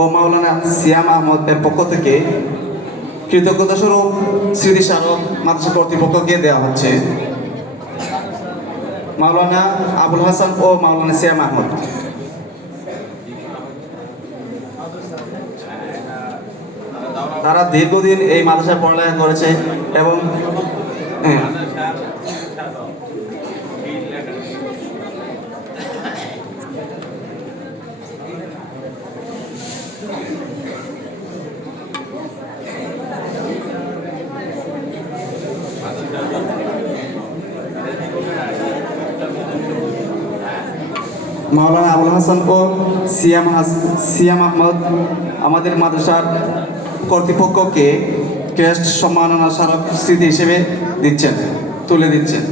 ও মাওলানা সিয়াম আহমদের পক্ষ থেকে কৃতজ্ঞতা স্বরূপ স্মৃতি স্মারক মাদ্রাসা কর্তৃপক্ষকে দেওয়া হচ্ছে। মাওলানা আবুল হাসান ও মাওলানা সিয়াম আহমদ। তারা দীর্ঘদিন এই মাদ্রাসায় পড়ালেখা করেছে এবং মাওলানা আবুল হাসান ও সিয়াম আহমদ আমাদের মাদ্রাসার কর্তৃপক্ষকে ক্রেস্ট সম্মাননা স্মারক স্মৃতি হিসেবে তুলে দিচ্ছেন।